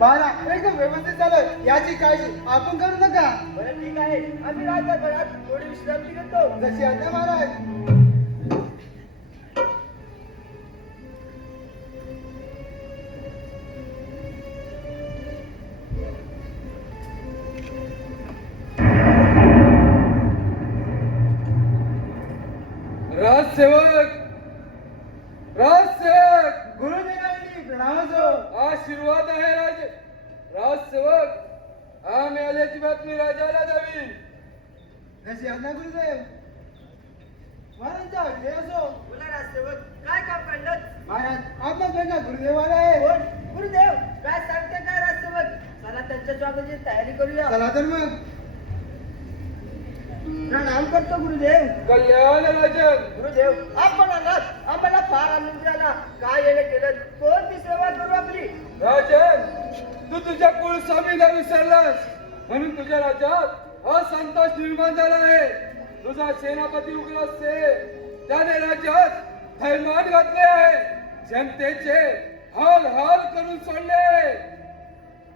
बारा एकदम व्यवस्थित चालू याची काळजी आपण करू नका. बरं ठीक आहे, आम्ही रात्रभरात थोडी विश्रांती घेतो. जशी आता महाराज. राजसेवक, राजसेवक, गुरुदेवांनी प्रणाम असो. आशीर्वाद आहे राजसेवक. हा मिळाल्याची बातमी राजाला द्यावी. जशी आज्ञा गुरुदेव. महाराजांचा विजय असो. बोला राजसेवक, काय काम काढलं? महाराज आपला बेटा गुरुदेवाला आहे. कोण? गुरुदेव, काय सांगते काय राजसेवक? चला त्यांच्या स्वागताची तयारी करूया. चला तर मग. प्रणाम करतो गुरुदेव. कल्याण राजन. गुरुदेव, आपण अनाथ, आम्हाला फार आनंद झाला. काय येणे केलं, कोणती सेवा करू आपली? राजन, तू तुझ्या कुलस्वामीला विसरलास म्हणून तुझ्या राज्यात असंतोष निर्माण झाला आहे. तुझा सेनापती उग्रसे त्याने राज्यात थैमान घातले आहे. जनतेचे हाल हाल करून सोडले.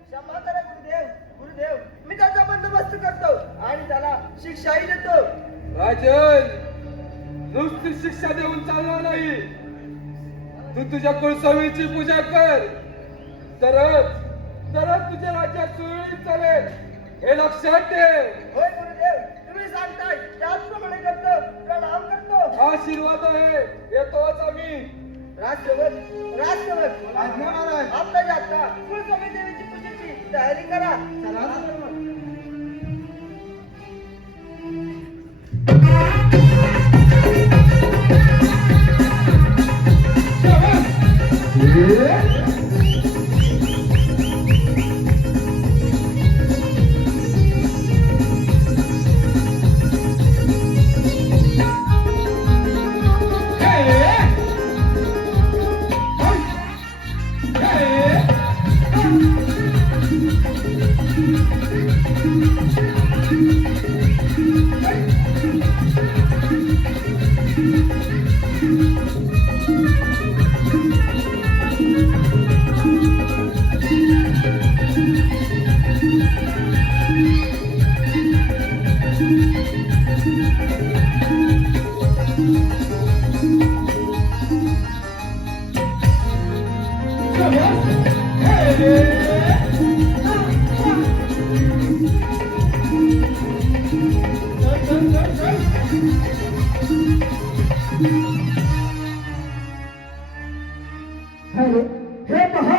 क्षमा करा गुरुदेव. गुरुदेव, मी त्याचा बंदोबस्त करतो आणि त्याला शिक्षाही देतो. राजन, नुसती शिक्षा देऊन चालणार नाही. तू तुझ्या कुलस्वामीची पूजा कर, तरच तुझ्या राज्यात सुरळीत चालेल. हे लक्षात ठेव. होय गुरुदेव, तुम्ही सांगताय त्याचप्रमाणे करतो. प्रणाम करतो. आशीर्वाद आहे. येतोच आम्ही. राजसेवक, राजसेवक, आज्ञा महाराज. आपल्या जाता कुलस्वामी देवीची पूजेची तयारी करा. चला तर मग. हे पहा,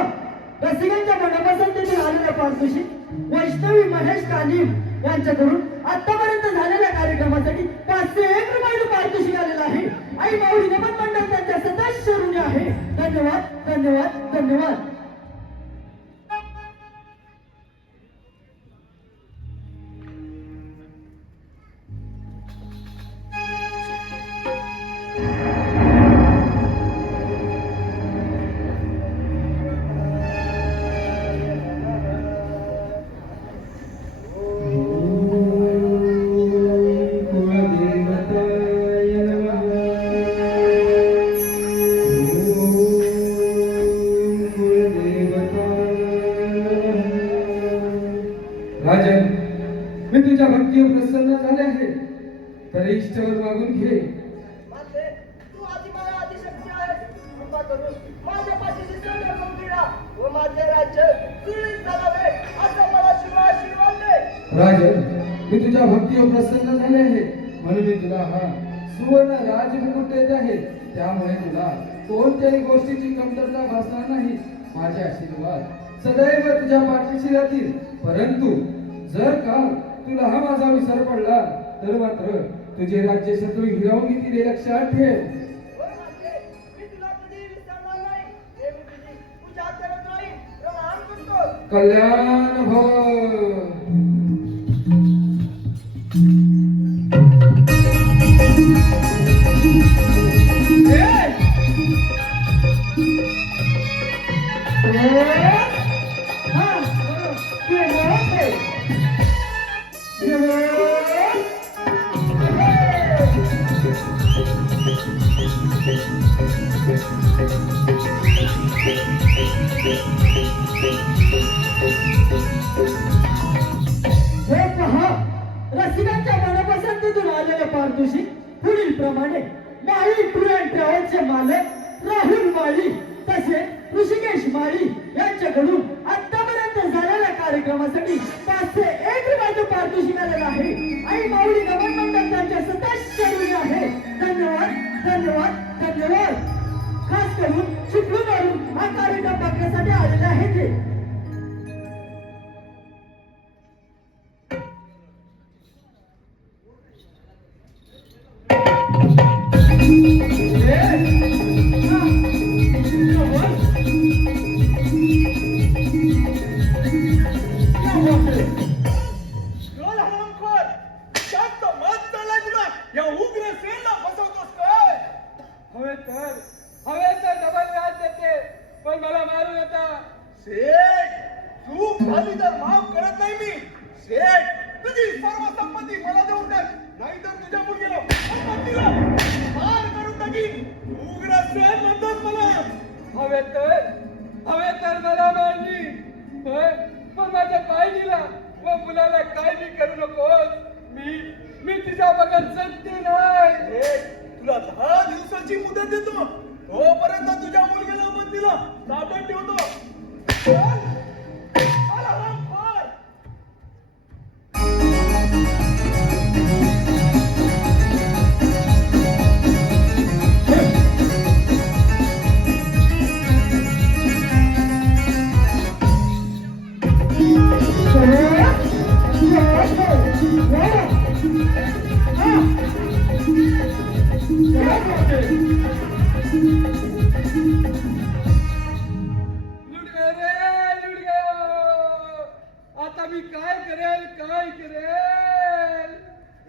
रसिकांच्या मनापसंतीने आलेल्या पारदर्शी वैष्णवी महेश कालीम यांच्याकडून आतापर्यंत झालेल्या कार्यक्रमासाठी 501 रुपये पारितोषिक आलेलं आहे. आई माऊली नमन मंडळ त्यांच्या सदस्य ऋणी आहे. धन्यवाद, धन्यवाद, धन्यवाद. राजन, मी तुझ्या भक्तीवर प्रसन्न झाले आहे, तर इष्टवर मागून घे. माते, तू आदिमाया आदिशक्ती आहेस. कृपा करून माझ्या पाठीशी सदैव उभी राहा व माझे राज्य सुरळीत चालावे असं मला शुभ आशीर्वाद दे. राजन, मी तुझ्या भक्तीवर प्रसन्न झाले आहे म्हणून मी तुला हा सुवर्ण राजमुकुट देत आहे. त्यामुळे तुला कोणत्याही गोष्टीची कमतरता भासणार नाही. माझे आशीर्वाद सदैव तुझ्या पाठीशी राहतील. परंतु जर का तुला हा माझा विसर पडला तर मात्र तुझे राज्य शत्रू हिरावून घेतील हे लक्षात ठेव. मी तुला कधी विसरणार नाही. हे मी तुझी पूजा करत राहीन. प्रणाम करतो. कल्याण भव. हे पहा, रसिकांच्या मनपसंतीतून आलेले पारितोषिक पुढील प्रमाणे माळी टूर अँड ट्रॅव्हल्सचे मालक राहुल माळी तसेच ऋषिकेश माळी यांच्याकडून आतापर्यंत झालेल्या कार्यक्रमासाठी 501 रुपयाचं पारितोषिक आलेलं आहे. आणि माऊली नमन मंडळ त्यांच्या सदस्य ऋणी आहे. धन्यवाद धन्यवाद धन्यवाद. खास करून चिपळूणवरून हा कार्यक्रम बघण्यासाठी आलेले आहे ते. हवे तर डबल व्याज देते पण मला मारू नका. शेठ चूक झाली तर माफ करत नाही मी. शेठ तुझी सर्व संपत्ती मला देऊन टाक, नाहीतर तुझ्या मुलगीला संपत्तीला मार करून टाकीन. उग्रसेन म्हणतात मला. हवे तर मला मारली पण माझ्या बहिणीला व मुलाला काय मी करू नकोस. मी तिच्या बघत जगते नाही. तुला 10 दिवसाची मुदत देतो, तोपर्यंत तुझ्या मुलगीला बंदीला ताब्यात ठेवतो. चल, चल हरामखोर. लुट गयो. आता मी काय करेल.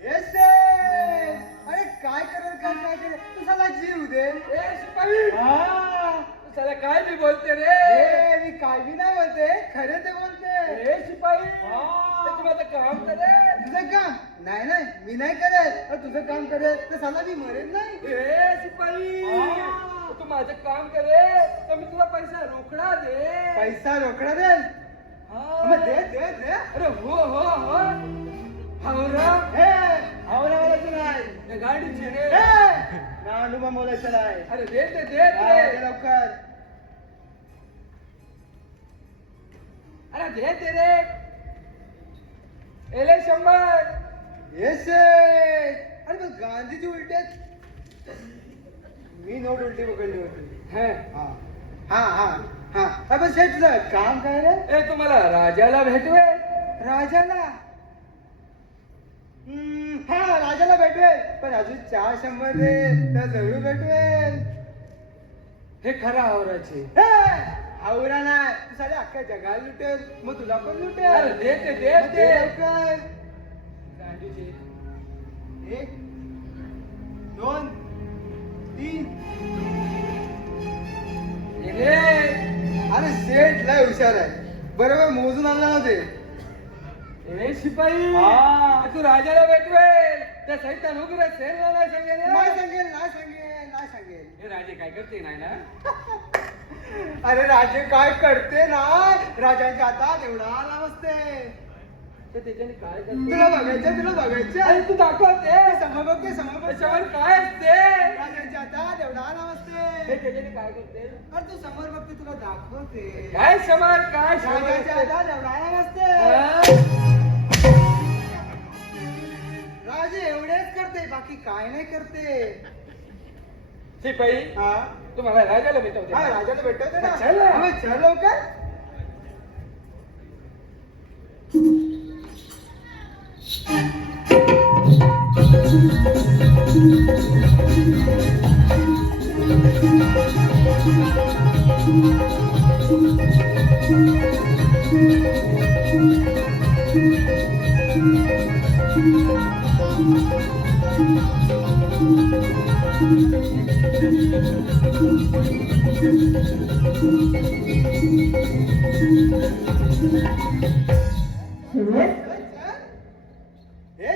येस शेठ. अरे काय करेल तू साला जीव दे. ए शिपाई हा. तू साला काय मी बोलते रे. मी काय बी नाही बोलते, खरे ते बोलते. ए शिपाई हा. तू माझं काम करेल. तुझं काम नाही मी नाही करेल. तुझं काम करेल तर साला मी मरेल नाही. ए शिपाई हा. तू माझं काम करेल तर मी तुला पैसा रोकडा दे. पैसा रोकडा देल. हा. मग दे. अरे हो हावरा हे आवरावालाच नाही. या गाडीची रे. ना अनुभव बोलायचं नाही. अरे दे हा, दे लवकर. अरे दे रे. एले 100. येस शेठ. अरे मग गांधीजी उलटे मी नोट उलटी पकडली होती. हे हा पण शेठ तुझं काम काय रे. ए तुम्हाला राजाला भेटवे. राजाला हा राजाला भेटवेल, पण अजून 400 दे तर जरूर भेटवेल. हे खरा आवराचे. आवरा नाही, तू सारे अख्ख्या जगाला लुटेल, मग तुला पण लुटेल. अरे दे मग दे लवकर. गाडीचे 1 2 3. एले अरे शेठ लय हुशार आहे, बरोबर मोजून आणला ना ते. ए शिपाई हा. तू राजाला भेटवेल त्या सैतान उग्र सेनला नाही सांगेल. नाही सांगेल. हे राजे काय करते नाही ना. अरे राजे काय करते ना, राजांच्या हातात एवढा आला असते. तर त्याच्याने काय तुला करते. बघायचं. अरे तू दाखवते समोर त्याच्यावर काय असते. राजांच्या हातात एवढा आला हे असते. त्याच्याने काय करते. अरे तू समोर बघते, तुला दाखवते. काय समार काय राजांच्या हातात एवढा आला असते. हा? राजे एवढेच करते, बाकी काय नाही करते. शिपाई हा तुम्हाला राजाला भेटवते. हा, राजाला भेटवते ना. चल ना. चल लवकर. हे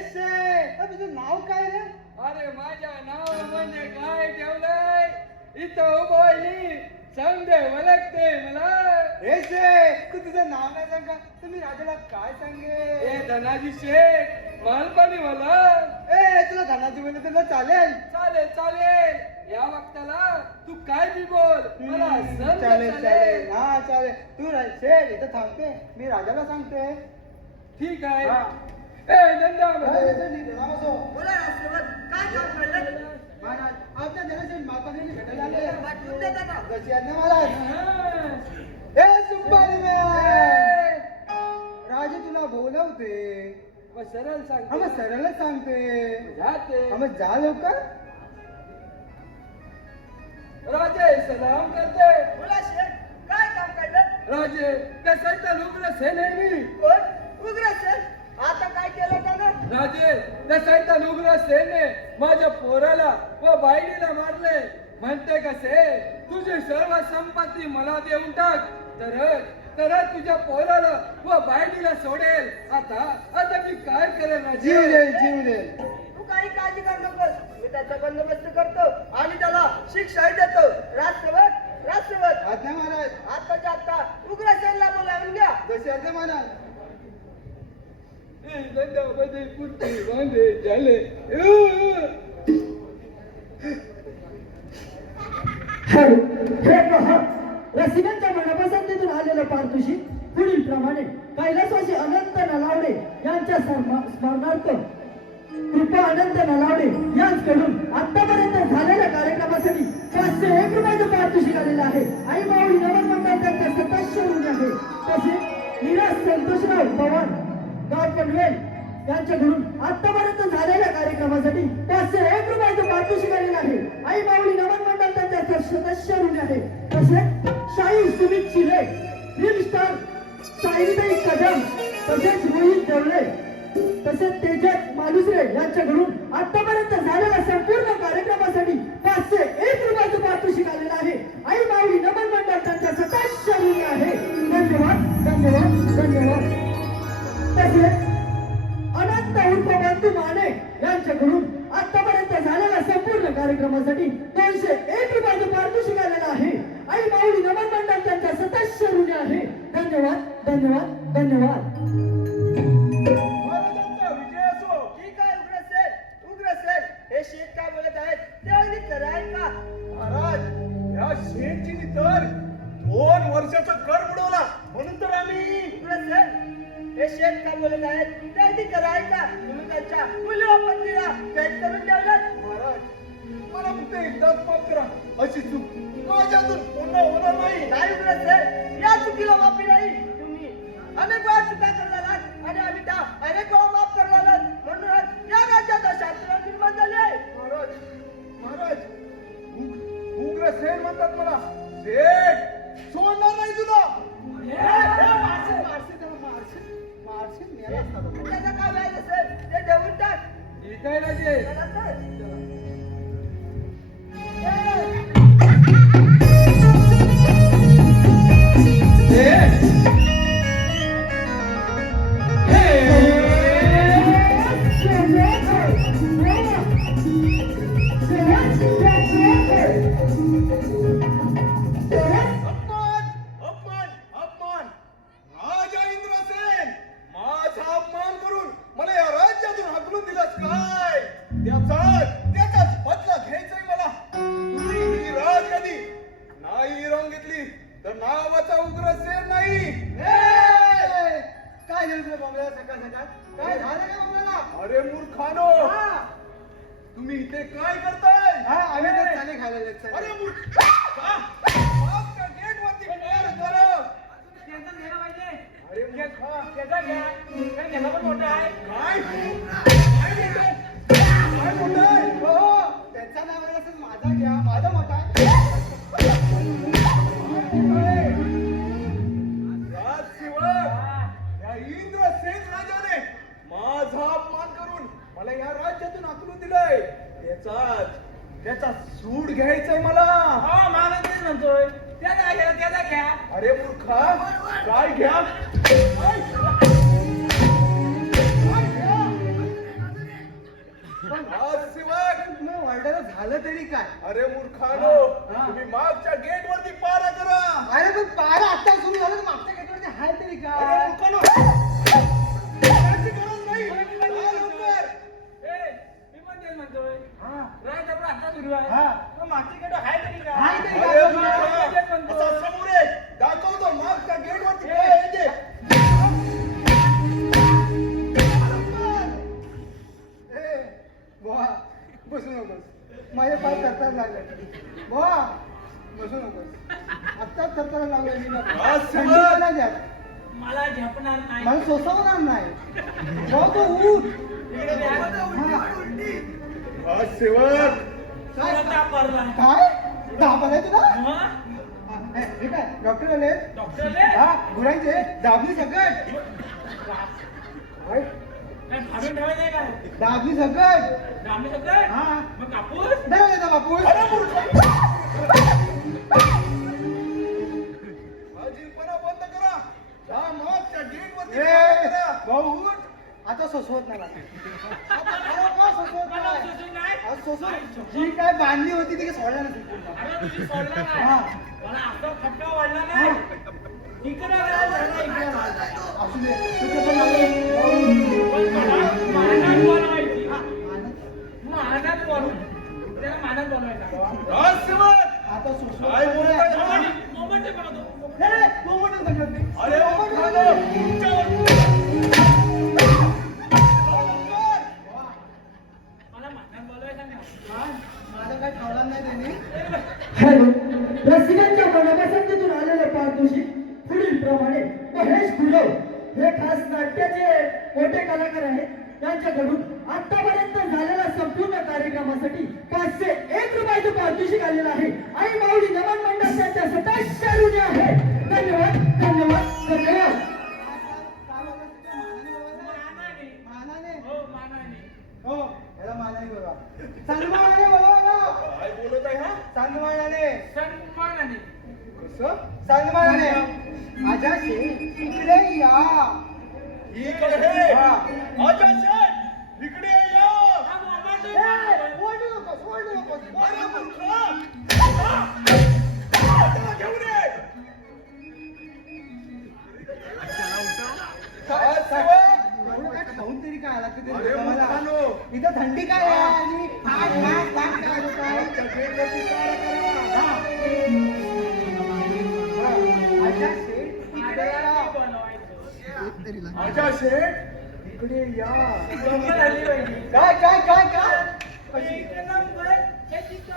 शेठ तुझं नाव काय रे? अरे माझ्या नाव म्हणजे काय ठेवलंय इथं उभं समजे वळखते मला. हे शेठ तू तुझं नाव नाही सांगा तुम्ही राजाला काय सांगे? ए धनाजी शेठ मालपाणी मला. ए तुला धनाजी म्हणजे तुला चालेल? चालेल चालेल या वक्ताला तू काय बी बोल मला सर्व चालेल चालेल चालेल. हा चालेल तू शेठ इथं थांबते मी राजाला सांगते. ठीक आहे. हा. ए धंदा बोला राष्ट्रपत काय काम कळलं? महाराज आपल्या जनाचे माताने भेटायला आले. वाटून देता का? जशी आहे ना महाराज. ए सुंबारी राजे तुला बोलवते. सरळ सांग. हा मग सरळच सांगते. जाते. हा मग जा लवकर. राजे सलाम करते. बोला शेठ काय काम कळलं? राजे कसं लुगडं सेनेनी. कोण उग्रसेन? आता काय केलं त्यानं? राजे त्या सैता लुगडं सेने माझ्या पोराला व बायडीला मारले. म्हणते कसे तुझी सर्व संपत्ती मला देऊन टाक तर तुझ्या पोराला व बायडीला सोडेल. आता आता मी काय करेल जीव राजे? दे जीव दे. तू काही काळजी करू नकोस. मी त्याचा बंदोबस्त करतो आणि त्याला शिक्षाही देतो. राष्ट्रपत आज्ञा महाराज. आताच्या आता उग्रसेनला बोलावून घ्या. जशी आज्ञा महाराज. धंद्यामध्ये पुरती वांदे झाले. हे पहा रसिकांच्या मनापसंतीतून आलेलं पारितोषिक पुढील प्रमाणे कैलासवासी अनंत नलावडे यांच्या स्मरणार्थ कृपा अनंत नलावडे यांच्याकडून आतापर्यंत झालेल्या कार्यक्रमासाठी 501 रुपयाचं पारितोषिक आलेलं आहे. आई माऊली नवन मंडळ त्यांच्या सदस्य ऋणी आहे. तसेच निराज संतोषराव पवार गाव पनवेल यांच्याकडून आतापर्यंत झालेल्या कार्यक्रमासाठी 501 रुपयाचं पारितोषिक आलेलं आहे. आई माऊली नवन मंडळ त्यांच्या सदस्य ऋणी आहे. तसेच शाही सुमित शिले रील स्टार साईताई कदम तसेच रोहित देवळे तसेच तेजस मालुसरे यांच्याकडून आतापर्यंत झालेल्या संपूर्ण कार्यक्रमासाठी 501 रुपयाचं पारितोषिक आलेलं आहे. आई माऊली नमन मंडळ त्यांच्या सदस्य ऋणी आहे. धन्यवाद धन्यवाद धन्यवाद. तसेच अनंत उर्फ बंधू माने यांच्याकडून आतापर्यंत झालेल्या संपूर्ण कार्यक्रमासाठी 201 रुपयाचं पारितोषिक आलेलं आहे. आई माऊली नमन मंडळ त्यांच्या सदस्य ऋणी आहे. धन्यवाद धन्यवाद धन्यवाद. महाराजांचा विजय असो. ठीक आहे उग्रसेन हे शेठ काय बोलत आहेत ते अगदी खरं आहे का? महाराज या शेठजीनी तर 2 वर्षाचा कर बुडवला म्हणून तर आम्ही. उग्रसेन हे शेठ काय बोलत आहेत ते अगदी खरं आहे का? तुम्ही त्यांच्या मुलीला पत्नीला कैद करून ठेवलं. महाराज मला फक्त एकदाच माफ करा. अशी चूक माझ्यातून पुन्हा होणार नाही. नाही उग्रसेन या चुकीला माफी नाही. तुम्ही अनेक वेळा चुका करणार आणि आम्ही त्या अनेक वेळा माफ करणार. म्हणूनच या राज्यात शांतता निर्माण झाली आहे. महाराज उग्रसेन म्हणतात मला. शेठ सोडणार नाही तुला. त्याचा काय व्हायचं असेल ते देऊन टाक. ठीक आहे राजे. चला तर. अपमान अपमान अपमान. माझ्या इंद्रसेन माझा अपमान करून मला या राज्यातून हाकलून दिलास काय? त्याचाच बदला घ्यायचाय मला. तुम्ही ही राजगादी नाही हिरावून घेतली तर नावाचा उग्रसेन नाही. काय झालं तुला बंगल्याला सकाळ सकाळ? काय झालं का बंगल्याला? अरे मूर्खानो तुम्ही इथे काय करताय? आम्ही तर चाले खायला जायचं. अरे मूर्ख बापच्या गेट वरती फायर करा. अरे मूर्खा काय काय बोलताय? हो त्याचा नाव आहे असं माझा घ्या. माझा मोठा आहे. त्याचा सूड घ्यायचंय मला. हो मला तेच म्हणतोय. त्याचा घ्या त्याचा घ्या. अरे मूर्खा, काय घ्या? झालं तरी काय? अरे मूर्खानो, तुम्ही मागच्या गेट वरती पारा करा. अरे पण पारा आता सुरू झालं, मागच्या गेटवरती हाय तरी अरे काय? मूर्खानो, करायची गरज नाही. जा लवकर. मी पण तेच म्हणतोय. हा. राज आपला आता सुरू आहे. हा. मग मागची गेट आहे तरी काय? हाय तरी अरे काय? मूर्खा, असा समोर आहे. दाखवतो मागच्या गेट वरती काय आहे ते. बुवा, बसू नकोस. माझे पाय थरथर लागले. बुवा, बसू नकोस. आत्ताच थरथर लागले मी ना. आज थंडी सवय. वाजायला द्या. मला झेपणार नाही. मला सोसवणार नाही. बुवा, तो उठ. इकडे द्या. हा. आज सेवक, तुला ताप भरला. काय? दाबालाय तुला? मग? हे काय? डॉक्टर आले? डॉक्टर आले? हा, गुरांचे दाबली सकट. काय? काय फाडून ठेवायचंय काय? दाबली सकट. दाबले सगळं? हा. मग कापूस? नाही देता बापू. अरे मूर्खा, फाजीलपणा बंद करा. जा मागच्या गेट वरती पारा करा. भाऊ उठ. आता सोसवत नाही मला. आता खरोखर सोसवत मला नाही. सुचून नाही. आज सोसवत जी काय बांधली होती ती सोडल्या नसेल पूर्ण. अरे तुझी सोडला हा. नाही. मला असा फटका वाढला नाही. इकडे आला, झाला इकडे आला. असू दे. तू कसं लागलं? पण मला मानात बोलवायची. हा. मानात बोलवायची. त्याला मानात बोलवायचा. आज सेवक, आता सोसवत काय नाही. बोलताय? मोबाईल टेप बनवतो. नाही, नाही, तो म्हणून सांगत नाही. अरे तो म्हणून मूर्खानो, सांगत नाही. तुमच्यावर मला मानात बोलवायचा नाही. हा, माझं काय ठेवणार नाही त्यांनी. हॅलो रसिकांच्या मनपसंतीतून आलेले पारितोषिक पुढील प्रमाणे महेश गुरव हे खास नाट्याचे मोठे कलाकार आहेत. त्यांच्याकडून आतापर्यंत झालेल्या संपूर्ण कार्यक्रमासाठी 501 रुपयाचे पारितोषिक आलेलं आहे. आई माऊली नमन मंडळ त्यांच्या सतत ऋणी आहे. धन्यवाद धन्यवाद धन्यवाद. काय बोलला तुझ्या मानाने बोलायचं? मानाने. मानाने? हो मानाने. हो, याला मानाने बोलवा. सन्मानाने बोलवा ना. काय बोलत आहे हा? सन्मानाने. सन्मानाने. कसं? सन्मानाने. आजाशी इकडे या. ठीक आहे. हा. आजा शेठ, इकडे या. हा मोबाईल टेप ए, बनवतोय. ओरडू नकोस, ओरडू नकोस. अरे मूर्खा, त्याला घेऊन ये. आज सेवक, एवढं काय खाऊन तरी काय आला तिथे अरे मला? मूर्खानो, इथं थंडी काय आहे आणि आग, आग, आग काय होत आहे? मागच्या गेट वरती पारा करा. हा. हा. आजा शेठ, इकडे या. बनवायचं. आजा शेठ, इकडे या. गंमत झाली पाहिजे. काय काय काय काय कशी? एक नंबर, हे तिथं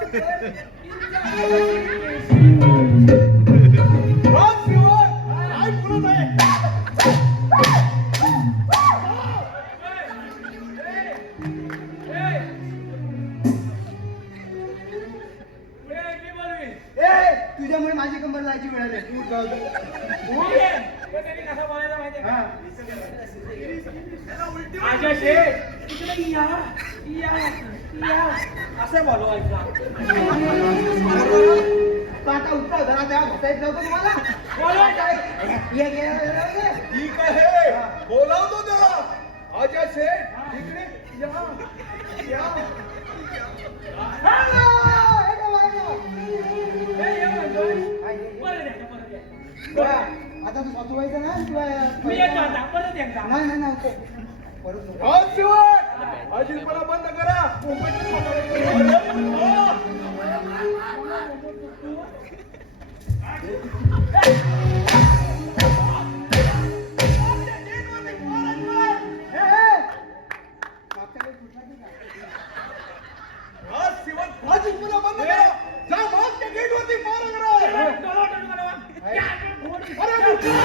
वर, आज सेवक, काय बोलत आहे? ए, तुझ्यामुळे माझी कंबर जायची वेळ आली. तू उठ, जाऊ दे. हा. आजा शेठ इकडे या या या असं बोलवायचं. तो आता उत्तर धरा तेव्हा घेता येत नव्हतं तुम्हाला? बोलवायचं. ये, ये, ये, ये. ठीक आहे, बोलावतो त्याला. आजा शेठ, इकडे या. या. हा, हे काय वाजलं? हे ये म्हणतोय. हा, ये, ये. परत एकदा, परत एकदा. बरं, आता तू स्वतःवायचं ना किंवा मी येतो आता, परत एकदा. नाही नाही नाही ओके. परत नको. आज सेवक, फाजीलपणा बंद करा. अरे मूर्खा. ए, ए. मागच्या वेळेस कुठला की काय? आज सेवक, फाजीलपणा बंद करा. जा मागच्या गेट वरती पारा करा. टोलोटोल बनवा. या, अरे मूर्खा.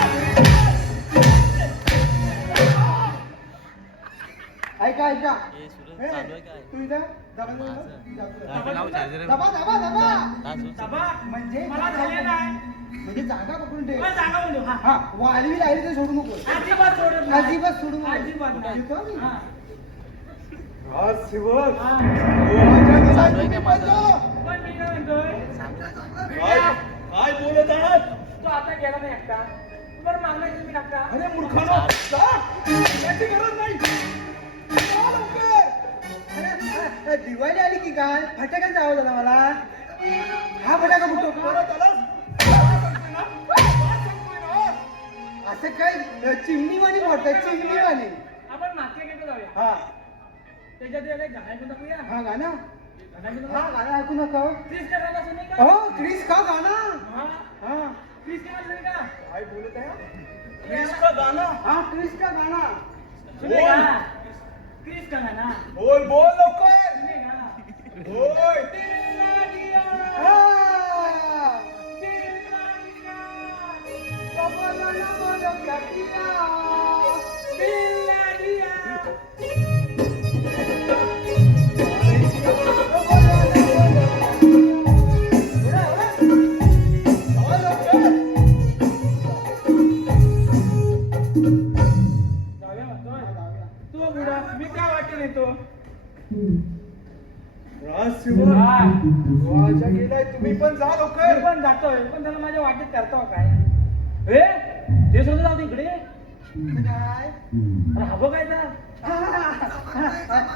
ऐका ऐका हे सुरत ए, चालू आहे काय? तू इथं दबा लाव चार्जर. दबा दबा दबा दबा. म्हणजे मला झाले नाही. म्हणजे जागा पकडून ठेव. मला जागा बोलू. हा. हा वाळवी राहिली तर सोडू नको. अजिबात सोडत नाही. अजिबात सोडू नको. अजिबात नाही. येतो मी. हा. आज शिवक हा. राजा गेला चालू आहे तुम्ही का माझं? पंच. पण मी काय म्हणतोय काय काय बोलत आहात तो आता गेला नाही एकटा बरं मागण्याची मी टाकता अरे मूर्खानो जा. याची गरज नाही जा लवकर. अरे दिवाळी आली की काय फटाक्याचा आवाज आला मला हा फटाका फुटतो का परत आलास? काय सांगतोय ना? काय सांगतोय ना? असं काय चिमणीवाणी वाटतंय चिमणीवाणी आपण मागच्या गेलो जाऊया हा त्याच्यात याला गाणं पण टाकूया हा गाणं गाणं पण हा टाकूया. गाणं ऐकू नका हो. क्रिस का गाणं सुने का हो क्रिस का गाणं हा हा क्रिस का गाणं सुने का काय बोलत आहे क्रिस का गाणं हा क्रिस का गाणं सुने का क्रिस का गाणं बोल बोल लवकर सुने का होय तेरा दिया हा. तेरा दिया बाबा गाणं बोलो क्या किया? तेरा दिया बाबा गाणं बोलो. जा लवकर. जाऊया म्हणतोय तो बुडा मी काय वाटेल येतो राज शिवक हा राजा गेलाय तुम्ही पण जा मी लवकर. पण जातोय पण त्याला माझ्या वाटेत करतो काय ए ते सुद्धा जाऊ इकडे काय अरे हवं काय तर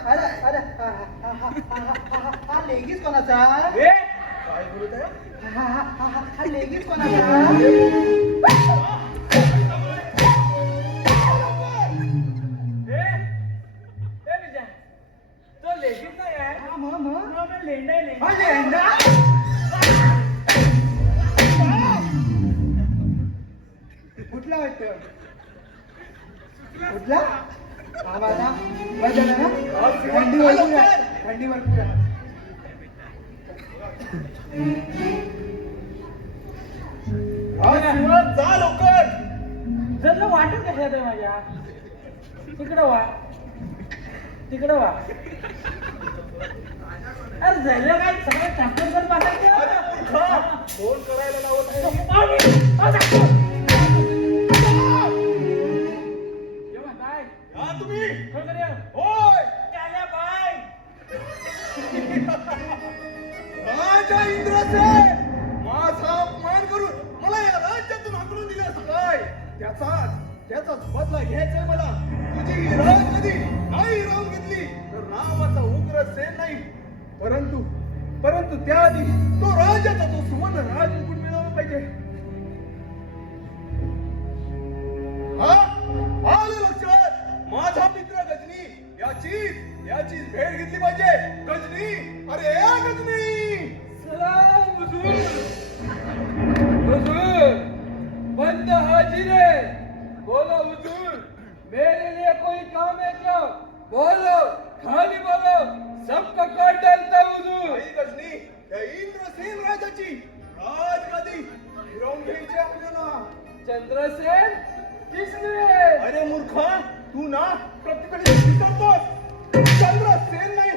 अरे अरे हा लेगीच कोणाचा ए काय बोलत आहे हा लेगीच कोणाचा ए विजय तो लेडीज नाही आहे हा, मग मग लेंडा आहे हा, लेंडा लेंडा? कुठला वाटतं कुठला हा माझा बरं झालं ना थंडी भरपूर आहे थंडी भरपूर आहे राज शिवक जा लवकर. जर वाटत कशात आहे माझ्या तिकडं वा तिकडं वा अरे झालं काय सगळं टाकून कर अरे मूर्खा फोन करायला लावत आहे. काय या तुम्ही फोन कर या. होय त्याला बाय राजा इंद्राचे माझा अपमान करून मला या राज्यातून हाकलून दिल्यास काय त्याचाच बदला घ्यायचाय मला. तुझी ही राजगदी नाही राहून घेतली तर रामाचा उग्र सेन नाही परंतु त्याआधी तो राजाचा तो सुवर्ण राजमुकुट मिळवला पाहिजे. हा आलं लक्षात. माझा मित्र गजनी याची भेट घेतली पाहिजे. गजनी अरे गजनी सलाम हुजूर हुजूर बंद हाजिर है बोलो हुजूर मेरे लिए कोई काम है क्या बोलो खाली बोलो सबका काट डालता हूँ हुजूर आई गजनी या इंद्रसेन राजाची राजगादी हिरावून घ्यायची आपल्याला. चंद्रसेन किसने अरे मूर्खा तू ना प्रत्येकाने विचारतोस. चंद्रसेन नाही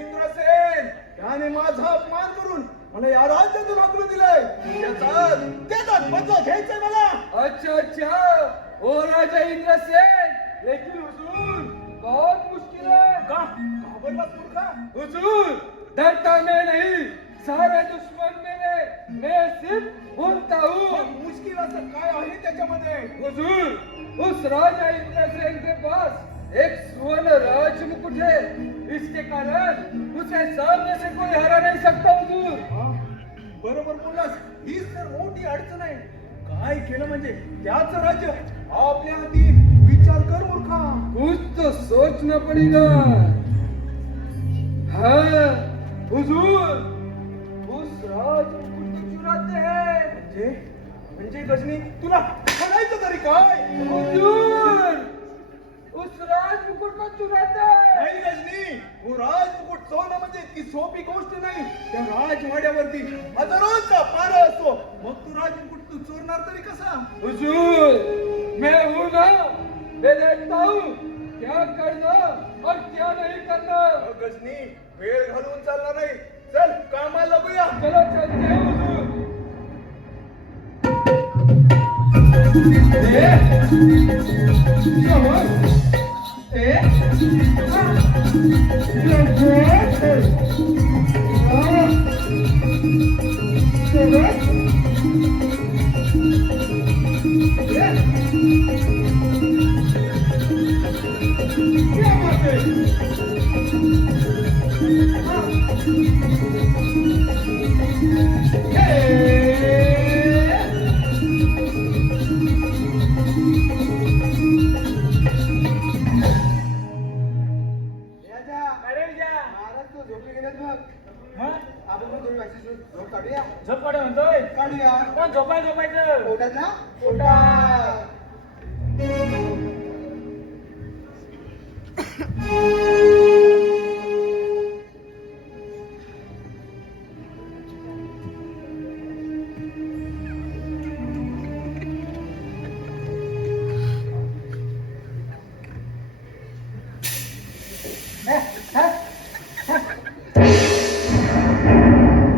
इंद्रसेन त्याने माझा अपमान करून मला या राज्यातून हाकलून दिलंय. त्याचाच बदला घ्यायचाय मला. अच्छा ओ राजा इंद्रसेन लेकिन हुजूर बहुत मुश्किल है का घाबरलास मूर्खा? हुजूर डरता मैं नहीं सारे दुश्मन मेरे मैं सिर्फ बोलता हूँ मग मुश्किल असं काय आहे त्याच्यामध्ये? हुजूर उस राजा इंद्रसेन के पास एक स्वर्ण राज मुकुट है इसके कारण उसे सामने से कोई हरा नहीं सकता हुजूर हा? बरोबर बोललास. हीच तर मोठी अडचण आहे. काय केलं म्हणजे त्याच राज्य आपल्या हाती. विचार कर मूर्खा. कुछ तो सोचना पड़ेगा हाँ हुजूर उस राज मुकुट को चुराते हैं म्हणजे गजनी तुला म्हणायचं तरी काय? हुजूर उस राज मुकुट को चुराते हैं नाही गजनी वो राजमुकुट चोरणं म्हणजे इतकी सोपी गोष्ट नाही. त्या राजवाड्यावरती हजारोंचा पारा असतो. मग तू राजमुकुट तू चोरणार तरी कसा? हुजूर मैं हूँ ना मैं देखता हूँ क्या करना और क्या नहीं करना गजनी वेळ घालवून चालणार नाही. चल कामाला लागूया. चलो चलते हैं हुजूर ए महाराज तो झोपले गेलेत मग. आपण पण थोडी वाटची झोप काढूया. झोप काढू म्हणतोय काढूया. पण झोपायचं पोटात ना? पोटात.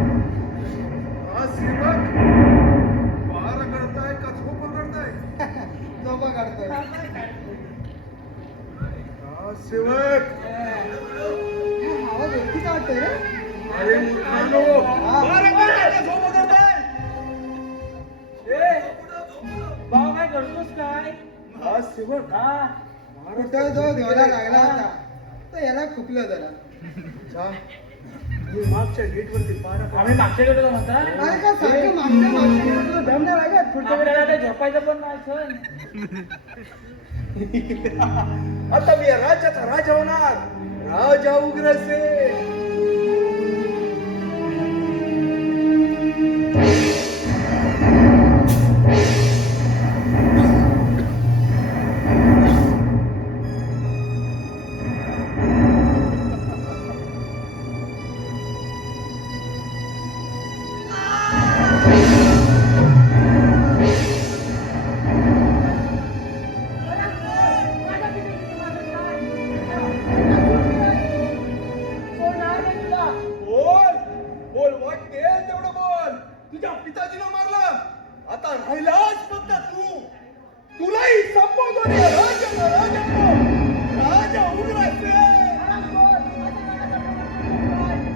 हा सेवक वारा करताय का झोप करताय? झोपा काढतोय. हा सेवक आवाज ओळखी का वाटतोय रे? अरे मूर्खांनो, हा. वारा करताय का झोप करताय? भाऊ काय करतोस काय हा सेवक हा कुठं जो देवाला लागला होता तर याला खुपलं जरा. जा, मी मागच्या गेटवरती पारा आम्ही मागच्या गेलो म्हणता अरे का सारखं मागच्या दम नाही लागत पुढच्या आपल्याला ते झोपायचं पण नाही सण आता मी या राज्याचा राजा होणार. राजा उग्रसेन. बोल बोल वाटते तेवढं बोल. तुझ्या पिताजीनं मारलं, आता राहिलाच फक्त तू. तुलाही संबोधून ये राजा राजा उग्रसेन.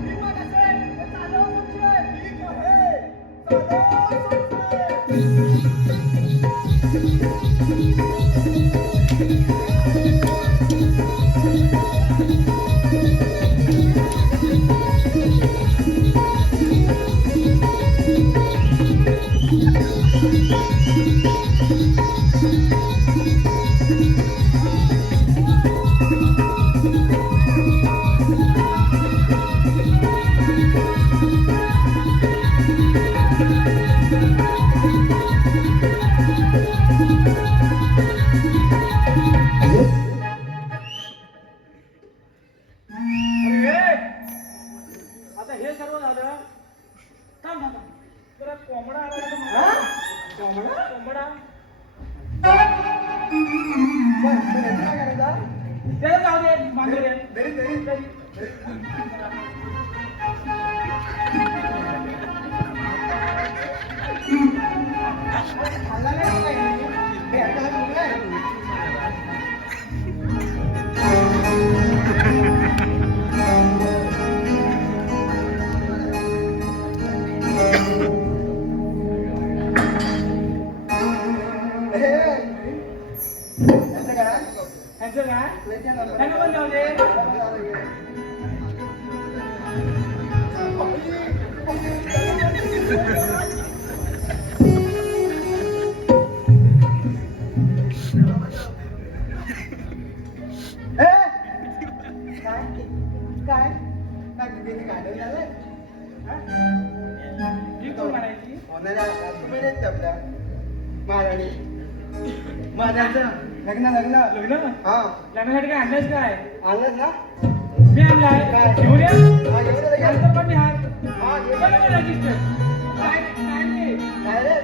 ठीक आहे, चला संशय. आता हे सर्व झालं थांब थांब थांब. जरा कोंबडा आला होता मला. कोंबडा बरं, याचं काय करायचं? त्याला जाऊ दे बांधू दे तरी खाल्ला नाही का काही? हे आता मुलगा ह्याचं काय ह्यानं पण जाऊ दे ही कोण म्हणायची महाराणी माझ्याचं लग्न लग्न हा लग्नासाठी काय आणलंयस काय आणलं ना मी आणलाय काय? घेऊन ये हा, घेऊन ये लगेच. नंतर पण निहाल हा, घेऊन ये. बरोबर रजिस्टर काय नाही काय रे